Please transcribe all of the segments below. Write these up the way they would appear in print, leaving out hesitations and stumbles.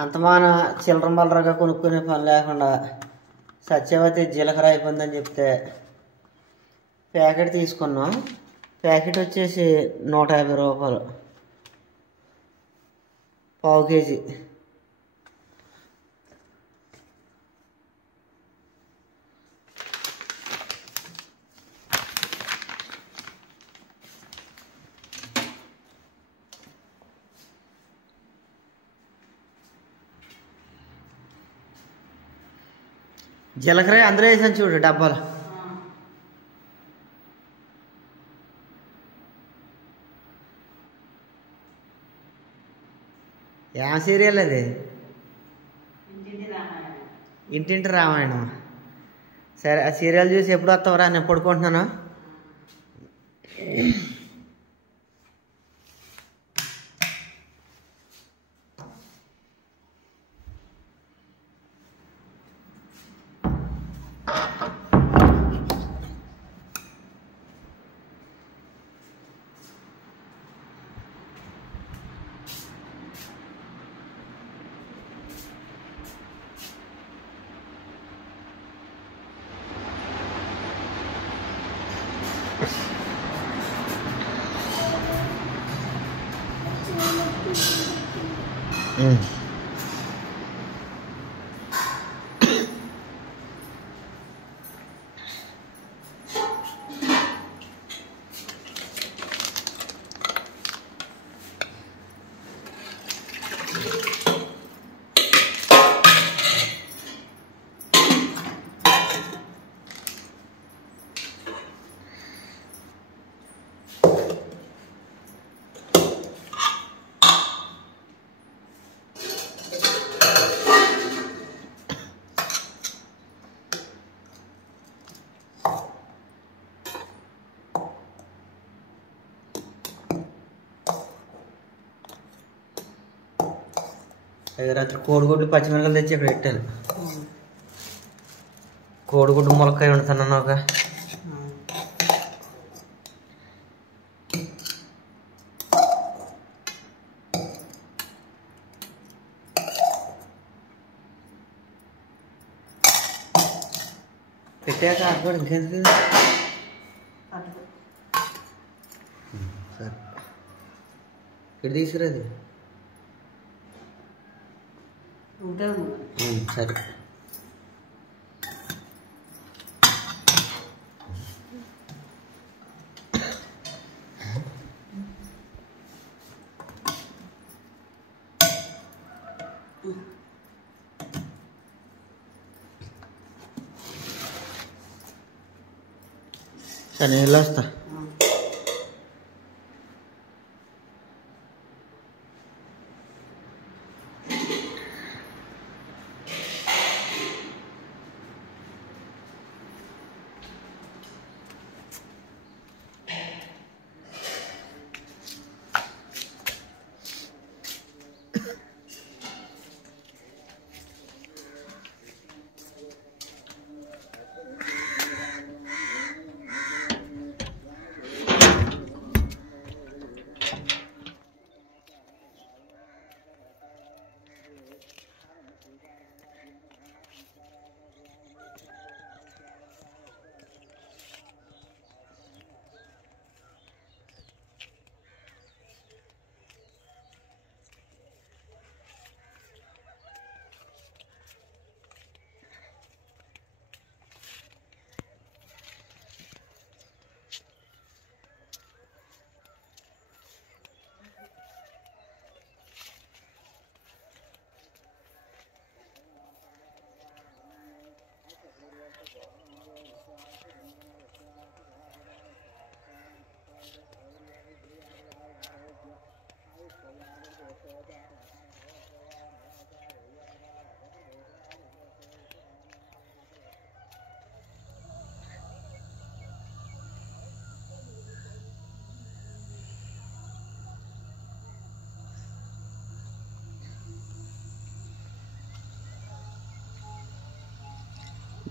అంతమాన చిల్లర మల్లరగా కొనుక్కునే పని లేకుండా సత్యవతి జీలకర్ర అయిపోయిందని చెప్తే ప్యాకెట్ తీసుకున్నాం. ప్యాకెట్ వచ్చేసి 150 రూపాయలు, పావు కేజీ. జీలకర్ర అందులో వేసాను చూడు డబ్బాలు. ఏం సీరియల్ అది? ఇంటింటి రామాయణం. సరే, ఆ సీరియల్ చూసి ఎప్పుడు వస్తావురా? నేను పడుకుంటున్నాను. రాత్రి కోడిగుడ్లు పచ్చిమిరపకాయలు తెచ్చి ఇక్కడ పెట్టాను. కోడిగుడ్డు ములక్కాయ వండుతున్నాను. ఒక పెట్టాక ఆడుకోండి, ఇంకెందుకు. సరే, ఇక్కడ తీసుకురాది. సరే, సరే నేను వెళ్ళొస్తా.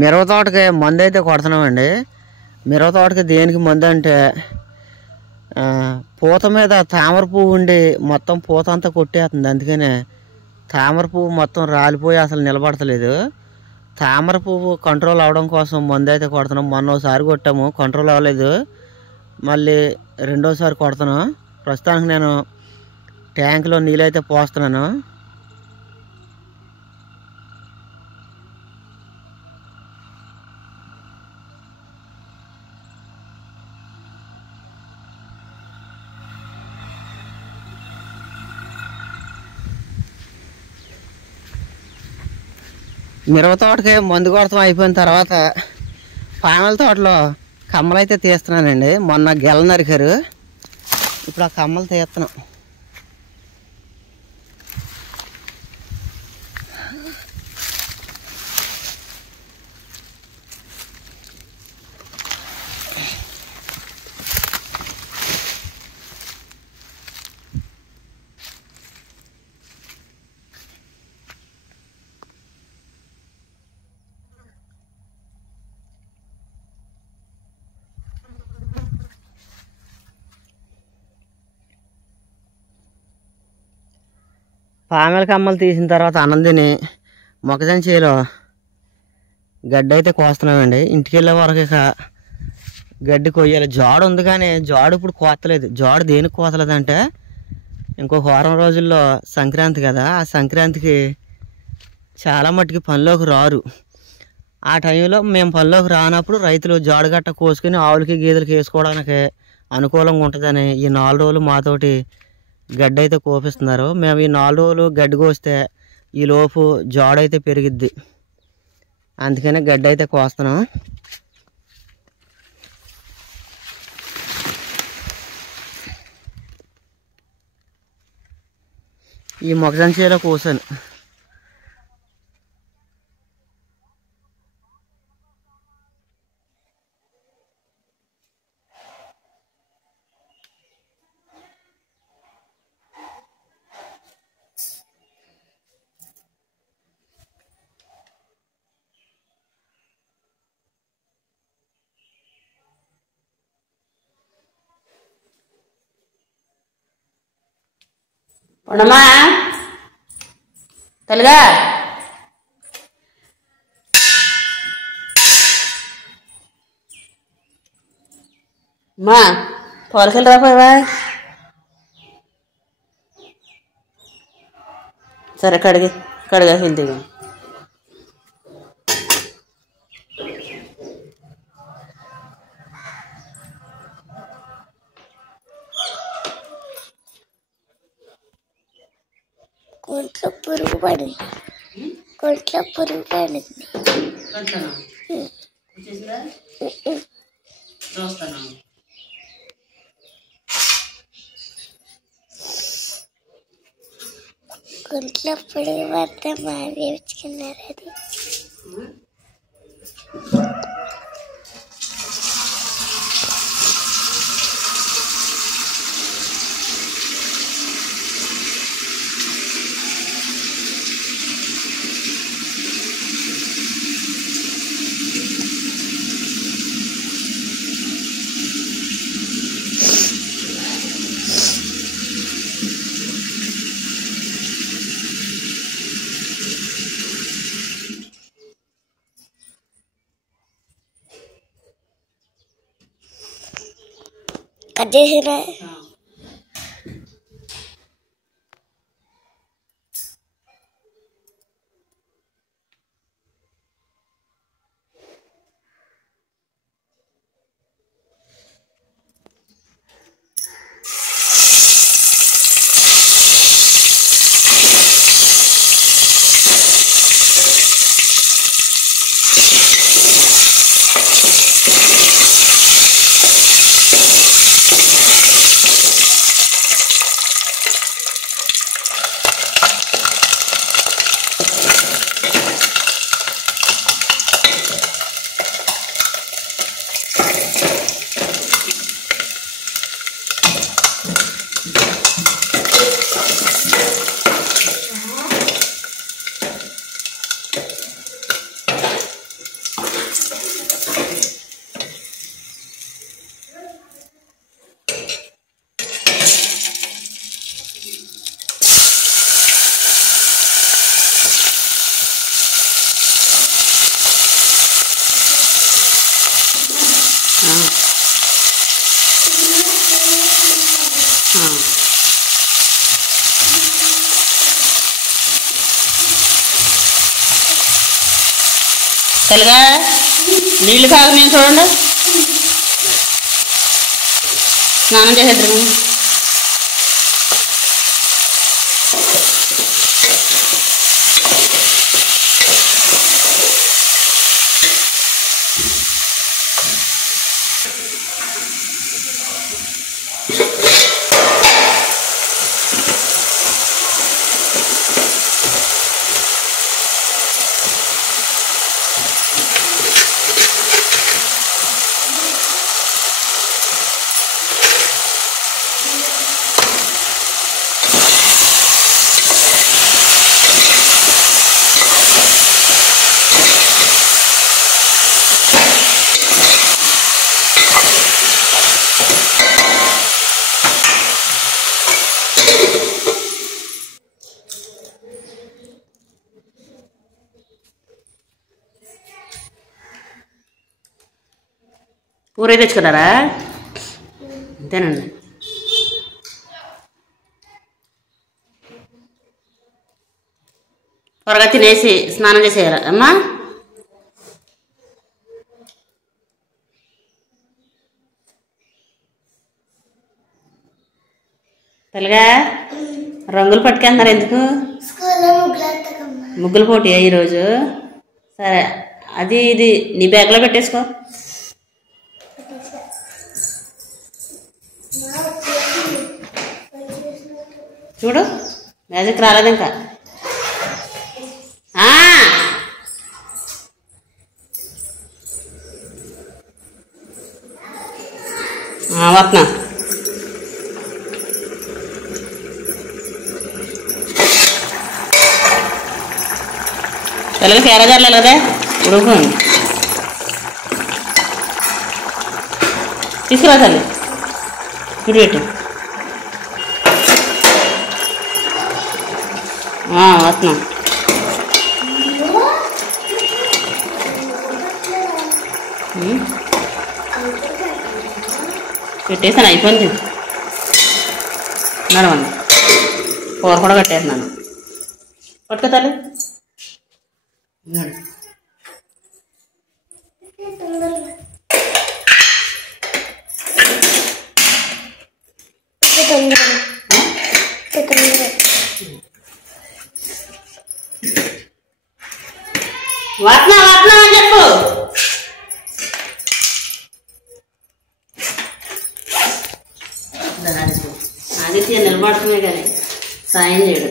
మిరప తోటకి మందు అయితే కొడుతున్నామండి. మిరప తోటకి దేనికి మందు అంటే పూత మీద తామర పువ్వు ఉండి మొత్తం పూత అంతా కొట్టేస్తుంది. అందుకనే తామర పువ్వు మొత్తం రాలిపోయి అసలు నిలబడతలేదు. తామర పువ్వు కంట్రోల్ అవడం కోసం మందు అయితే కొడుతున్నాం. మొన్న ఒకసారి కొట్టాము, కంట్రోల్ అవ్వలేదు. మళ్ళీ రెండోసారి కొడుతున్నాం. ప్రస్తుతానికి నేను ట్యాంకులో నీళ్ళైతే పోస్తున్నాను. మిరప తోటకి మందు కొడతాం అయిపోయిన తర్వాత పామల తోటలో కమ్మలు అయితే తీస్తున్నానండి. మొన్న గెల నరికారు, ఇప్పుడు ఆ కమ్మలు తీస్తున్నాం. పామెల కమ్మలు తీసిన తర్వాత అన్నందిని మొక్కజొన్న చేలో గడ్డి అయితే కోస్తున్నామండి. ఇంటికి వెళ్ళే వరకు ఇక గడ్డి కొయ్యాలి. జాడు ఉంది కానీ జాడు ఇప్పుడు కోతలేదు. జాడు దేనికి కోతలేదంటే ఇంకొక వారం రోజుల్లో సంక్రాంతి కదా, ఆ సంక్రాంతికి చాలా మట్టుకి పనిలోకి రారు. ఆ టైంలో మేము పనిలోకి రానప్పుడు రైతులు జాడు గట్ట కోసుకుని ఆవులకి గేదెలకి వేసుకోవడానికి అనుకూలంగా ఉంటుందని ఈ 4 రోజులు మాతోటి గడ్డి అయితే కోపిస్తున్నారు. మేము ఈ 4 రోజులు గడ్డి కోస్తే ఈ లోపు జాడైతే పెరిగిద్ది, అందుకనే గడ్డి అయితే కోస్తున్నాం. ఈ మొక్కజొన్న చేలో కోసాను. ఉండమ్మా తెలుగా మా పొలకెళ్ళి రాపోయావా? సరే కడిగా వెళ్తే కొంట్లో పురుగు పడింది. కొంట్లో పురుగు పడితే మాది వేసుకున్నారు. అది కట్ చేసిరా? తెలుగా నీళ్ళు కాదు మేము చూడండి స్నానం చేసేద్దరు ఊరే తెచ్చుకున్నారా అంతేనండి త్వరగా తినేసి స్నానం చేసేయాలి అమ్మా తెలుగా రంగులు పట్టుకెళ్తున్నారు ఎందుకు ముగ్గుల పోటీ ఈరోజు సరే అది ఇది నీ బ్యాగ్లో పెట్టేసుకో చూడు మ్యాజిక్ రాలేదు ఇంకా వస్తున్నా పిల్లలకి ఎర్రజారులే కదా ఉడుకుని తీసుకురా తల్లి ఇటు పెట్టు వస్తున్నా పెట్టేసాను అయిపోయింది నడవండి కూర కూడా కట్టేస్తున్నాను పట్టుకో తల్లి వాట్నా వాట్నా అని చెప్పు ఆదిత్య నిలబడుతున్నాయి కానీ సాయం చేయడు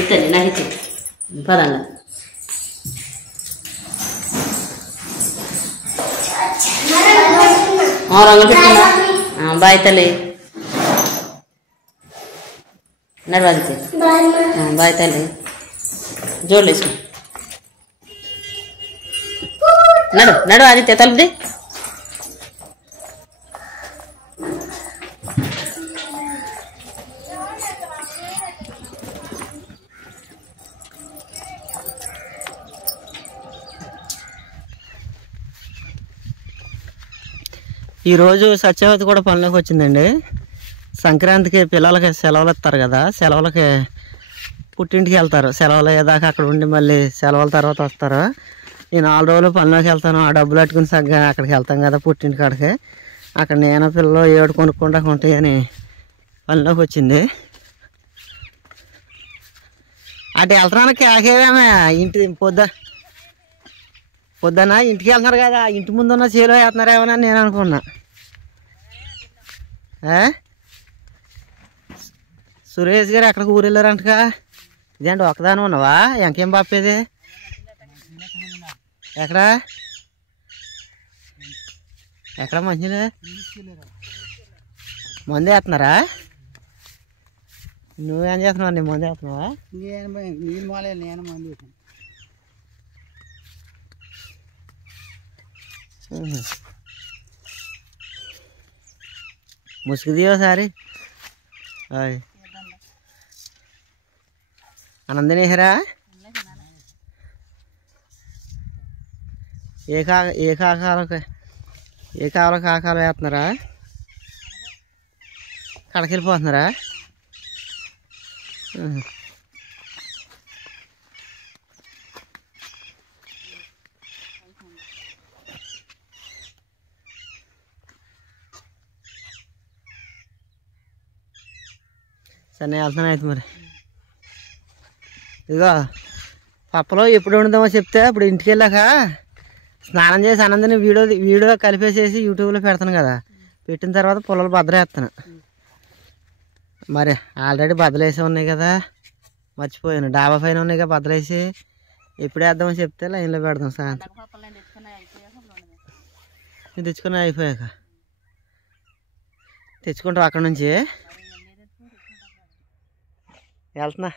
ఇతండి నాకు ఇచ్చి పదంగా రంగు పెట్టుకున్నా బాయ్ తల్లి నడు ఆదిత్య బాయ్ తల్లి జోళ్ళు వేసుకో నడు నడు ఆదిత్య తలుపుది ఈరోజు సత్యవతి కూడా పనిలోకి వచ్చిందండి. సంక్రాంతికి పిల్లలకి సెలవులు ఇస్తారు కదా, సెలవులకి పుట్టింటికి వెళ్తారు. సెలవులు అయ్యేదాకా అక్కడ ఉండి మళ్ళీ సెలవుల తర్వాత వస్తారు. నేను 4 రోజులు పనిలోకి వెళ్తాను, ఆ డబ్బులు పెట్టుకుని సగ్గా అక్కడికి వెళ్తాం కదా పుట్టింటి కాడికి. అక్కడ నేను పిల్లలు ఏడు కొనుక్కుంటా ఉంటాయి అని పనిలోకి వచ్చింది. అటు వెళ్తున్నాను కేకేమే ఇంటి పొద్దున ఇంటికి వెళ్తున్నారు కదా, ఇంటి ముందున్న చేలో వేస్తున్నారేమోనని నేను అనుకున్నా. సురేష్ గారు ఎక్కడికి ఊరు వెళ్ళారంటగా, ఇదేంటి ఒకదాని ఉన్నావా? ఇంకేం బాపేది ఎక్కడా ఎక్కడ మంచిగా మందు వేస్తున్నారా? నువ్వేం చేస్తున్నావు? నీ మందు వేస్తున్నావా? ముసుగు దియోసారి ఆనందనేహరా ఏ కాకాలు కాకాలు వేస్తున్నారా? కడకెళ్ళిపోతున్నారా? సరే నేను వెళ్తున్నాను అయితే మరి. ఇదిగో పప్పులో ఎప్పుడు వండుదామో చెప్తే అప్పుడు ఇంటికి వెళ్ళాక స్నానం చేసి అన్నందని వీడియో కలిపేసేసి యూట్యూబ్లో పెడతాను కదా. పెట్టిన తర్వాత పొలాలు బద్దలేస్తాను. మరి ఆల్రెడీ బద్దలేసి ఉన్నాయి కదా, మర్చిపోయాను. డాబా పైన ఉన్నాయి కదా బద్దలేసి. ఎప్పుడు వేద్దామని చెప్తే లైన్లో పెడదాం. సాయంత్రం నేను తెచ్చుకుని అయిపోయాక తెచ్చుకుంటావు అక్కడ నుంచి. వెళ్తున్నా.